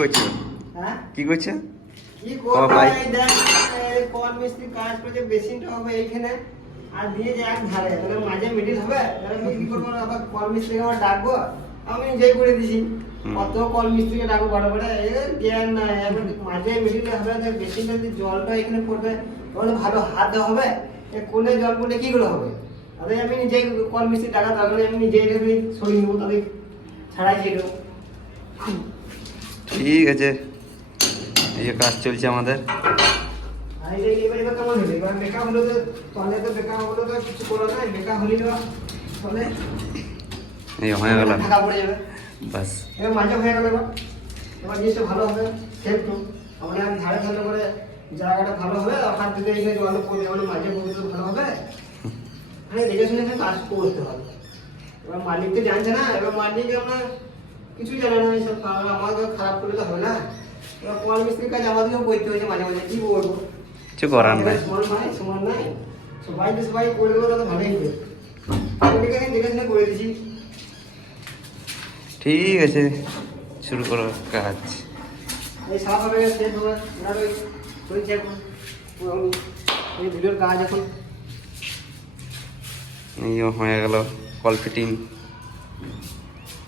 করছো? হ্যাঁ কি করছো? কি করবো ভাই এই দেখ কোন মিস্ত্রি কাজ করছে বেসিনটা হবে এইখানে আর দিয়ে যে এক ধারে তাহলে মাঝে মিডিল হবে তাহলে আমি কি করবো আবার কল মিস্ত্রিকে আবার ডাকবো আমি নিজেই করে দিছি কত কল মিস্ত্রিকে ডাকবো বড় বড় এর জ্ঞান নাই এখন মাঝে মিডিলে হবে তো বেসিনটা যদি জলটা এখানে পড়বে তখন ভালো হাত দেওয়া হবে এ কোনে জল পড়লে কি করে হবে তাহলে আমি নিজেই কল মিস্ত্রি টাকা তাহলে আমি নিজেই এটাকে সরিয়ে নেবো তাদের ছাড়াই দিয়ে দেবো ঠিক আছে, এই যে কাজ চলছে আমাদের। আর এই এবার কেমন হলো এবার বেকার হলো তো তলে তো বেকার হলো তো কিছু করা নাই বেকার হলি না তলে এই হয়ে গেল, ঢাকা পড়ে যাবে বাস। এবার মাঝে হয়ে গেল এবার জিনিসটা ভালো হবে সেফ টু আমরা আমি ধারে ধারে করে জায়গাটা ভালো হবে আর হাত দিতে এসে জল পড়বে মানে মাঝে পড়বে তো ভালো হবে মানে দেখে শুনে কাজ করতে হবে এবার মালিক তো জানছে না এবার মালিক আমরা কিছুই জানে না সব আমাদের খারাপ করলে তো হবে না এবার কল মিস্ত্রির কাজ আমাদেরকেও করতে হয়েছে মাঝে মাঝে কি বলবো কিছু করার নাই। সমান নাই সবাই তো সবাই করে দেবো তাহলে ভালোই হবে দেখে শুনে করে দিচ্ছি ঠিক আছে, শুরু করো কাজ। এই সাফ হবে শেষ হবে ওনার ওই চলছে এখন এই ভিডিওর কাজ এখন এই হয়ে গেল কল ফিটিং।